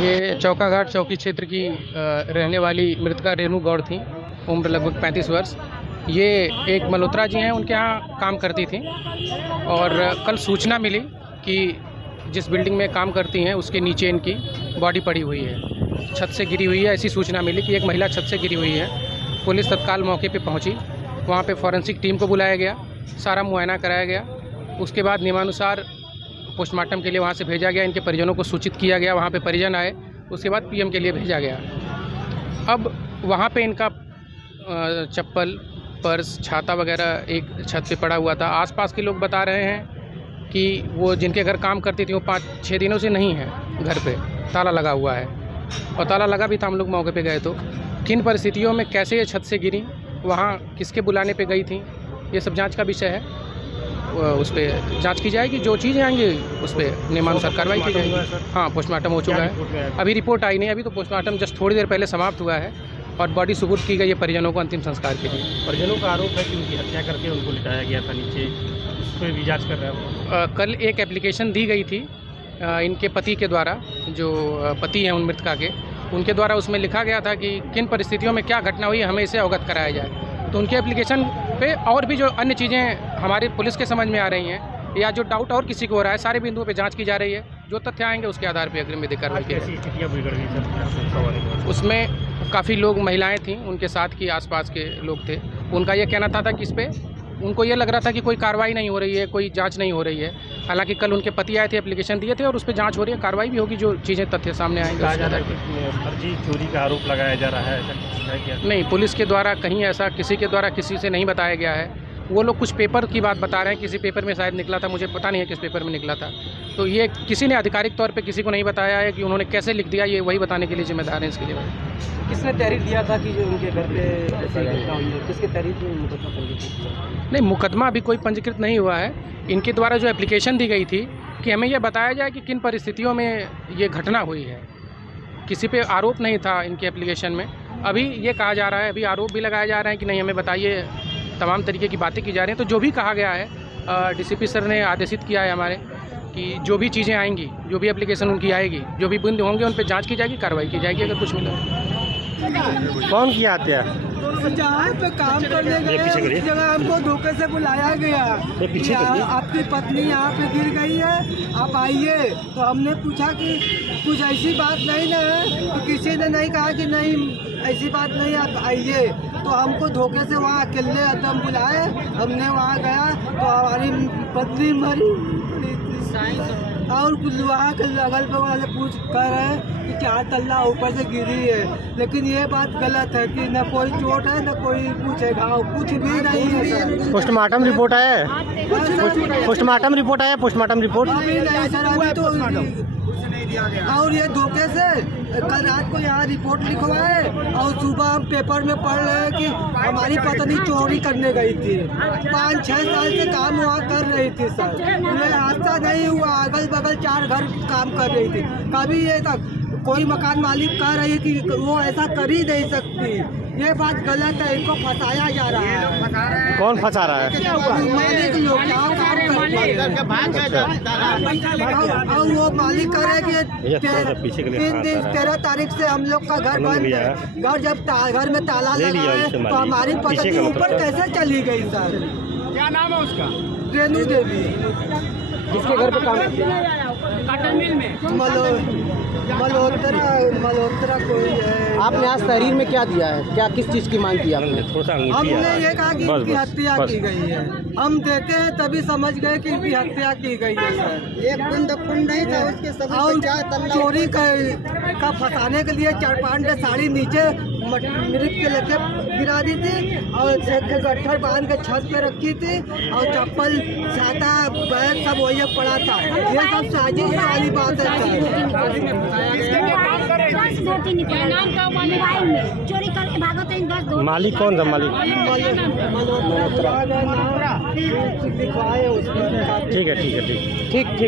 ये चौकाघाट चौकी क्षेत्र की रहने वाली मृतका रेणु गौड़ थी, उम्र लगभग 35 वर्ष। ये एक मल्होत्रा जी हैं, उनके यहाँ काम करती थी और कल सूचना मिली कि जिस बिल्डिंग में काम करती हैं उसके नीचे इनकी बॉडी पड़ी हुई है, छत से गिरी हुई है। ऐसी सूचना मिली कि एक महिला छत से गिरी हुई है। पुलिस तत्काल मौके पे पहुंची, वहाँ पे फॉरेंसिक टीम को बुलाया गया, सारा मुआयना कराया गया। उसके बाद नियमानुसार पोस्टमार्टम के लिए वहाँ से भेजा गया। इनके परिजनों को सूचित किया गया, वहाँ पे परिजन आए। उसके बाद पीएम के लिए भेजा गया। अब वहाँ पे इनका चप्पल, पर्स, छाता वगैरह एक छत पे पड़ा हुआ था। आसपास के लोग बता रहे हैं कि वो जिनके घर काम करती थी वो 5-6 दिनों से नहीं है घर पे, ताला लगा हुआ है। और ताला लगा भी था, हम लोग मौके पे गए तो किन परिस्थितियों में कैसे ये छत से गिरी, वहाँ किसके बुलाने पे गई थी, ये सब जांच का विषय है। उस पर जांच की जाएगी, जो चीज़ें आएंगी उस पर नियमानुसार कार्रवाई की जाएगी। हाँ, पोस्टमार्टम हो चुका है, अभी रिपोर्ट आई नहीं। अभी तो पोस्टमार्टम जस्ट थोड़ी देर पहले समाप्त हुआ है और बॉडी सुपुर्द की गई है परिजनों को अंतिम संस्कार के लिए। परिजनों का आरोप है कि उनकी हत्या करके उनको लिटाया गया था नीचे, उस पर भी जाँच कर रहे हैं। कल एक एप्लीकेशन दी गई थी इनके पति के द्वारा, जो पति हैं उन मृतका के, उनके द्वारा। उसमें लिखा गया था कि किन परिस्थितियों में क्या घटना हुई, हमें इसे अवगत कराया जाए। तो उनके एप्लीकेशन पे और भी जो अन्य चीज़ें हमारे पुलिस के समझ में आ रही हैं या जो डाउट और किसी को हो रहा है, सारे बिंदुओं पे जांच की जा रही है। जो तथ्य आएंगे उसके आधार पर अग्रिम विधिक कार्रवाई की जाएगी। उसमें काफ़ी लोग, महिलाएं थीं, उनके साथ की आसपास के लोग थे। उनका ये कहना था कि इस पर उनको ये लग रहा था कि कोई कार्रवाई नहीं हो रही है, कोई जांच नहीं हो रही है। हालांकि कल उनके पति आए थे, एप्लीकेशन दिए थे और उस पर जांच हो रही है, कार्रवाई भी होगी। जो चीज़ें तथ्य सामने आएंगे फर्जी चोरी का आरोप लगाया जा रहा है, ऐसा है क्या? नहीं, पुलिस के द्वारा कहीं ऐसा किसी के द्वारा किसी से नहीं बताया गया है। वो लोग कुछ पेपर की बात बता रहे हैं, किसी पेपर में शायद निकला था, मुझे पता नहीं है किस पेपर में निकला था। तो ये किसी ने आधिकारिक तौर पे किसी को नहीं बताया है कि उन्होंने कैसे लिख दिया, ये वही बताने के लिए जिम्मेदार हैं इसके लिए। किसने तहरीर दिया था कि जो उनके घर पे ऐसी घटना हुई है, किसके तहरीर में मुकदमा पंजीकृत? नहीं, मुकदमा अभी कोई पंजीकृत नहीं हुआ है। इनके द्वारा जो एप्लीकेशन दी गई थी कि हमें यह बताया जाए कि किन परिस्थितियों में ये घटना हुई है। किसी पे आरोप नहीं था इनके एप्लीकेशन में। अभी ये कहा जा रहा है, अभी आरोप भी लगाए जा रहे हैं कि नहीं हमें बताइए, तमाम तरीके की बातें की जा रही हैं। तो जो भी कहा गया है, डीसीपी सर ने आदेशित किया है हमारे कि जो भी चीज़ें आएंगी, जो भी एप्लीकेशन उनकी आएगी, जो भी बिंदु होंगे उन पर जांच की जाएगी, कार्रवाई की जाएगी अगर कुछ मिला। कौन किया हत्या? जहाँ पे काम करने गए उस जगह हमको धोखे से बुलाया गया कि आपकी पत्नी यहाँ पे गिर गई है, आप आइए। तो हमने पूछा कि कुछ ऐसी बात नहीं ना है, तो किसी ने नहीं कहा कि नहीं ऐसी बात नहीं, आप आइए। तो हमको धोखे से वहाँ अकेले एकदम बुलाए, हमने वहाँ गया तो हमारी पत्नी मरी और कुछ वहाँ के अगल बगल वाले पूछ कर रहे हैं कि 4 तल्ला ऊपर से गिरी है। लेकिन ये बात गलत है कि न कोई चोट है न कोई कुछ है, घाव कुछ भी नहीं है सर। पोस्टमार्टम रिपोर्ट आया है? पोस्टमार्टम रिपोर्ट आया? पोस्टमार्टम रिपोर्ट अभी नहीं सर, अभी तो। और ये धोखे से कल रात को यहाँ रिपोर्ट लिखवाए और सुबह हम पेपर में पढ़ रहे हैं कि हमारी पत्नी चोरी करने गई थी। 5-6 साल से काम वहाँ कर रही थी सर। ये हादसा नहीं हुआ, अगल बगल 4 घर काम कर रही थी। कभी ये तक कोई मकान मालिक कह रही थी वो ऐसा कर ही नहीं सकती। ये बात गलत है, इनको फंसाया जा रहा है। कौन फंसा रहा है? मालिक लोग यहाँ काम करते हैं और वो मालिक कह रहे कि 13 तारीख से हम लोग का घर बंद है। घर जब घर में ताला लगा है तो हमारी पत्नी ऊपर कैसे चली गई सर? क्या नाम है उसका? रेणु देवी। जिसके घर पे काम करती है? कॉटन मिल में। मल्होत्रा कोई है। आपने आज तहरीर में क्या दिया है, क्या किस चीज़ की मांग की आपने? हमने ये कहा कि इनकी हत्या की गई है। हम देखे हैं तभी समझ गए कि इनकी हत्या की गई है सर। एक कुंड नहीं था उसके सब और चोरी का फंसाने के लिए 4-5 साड़ी नीचे मृत के लेके गिरा दी थी और गट्ठर बांध के छत पे रखी थी और चप्पल, छाता, बैग सब वही पड़ा था। ये सब साजिश वाली बात है सर। मालिक कौन था? मालिक मल्होत्रा। ठीक है, ठीक है, ठीक।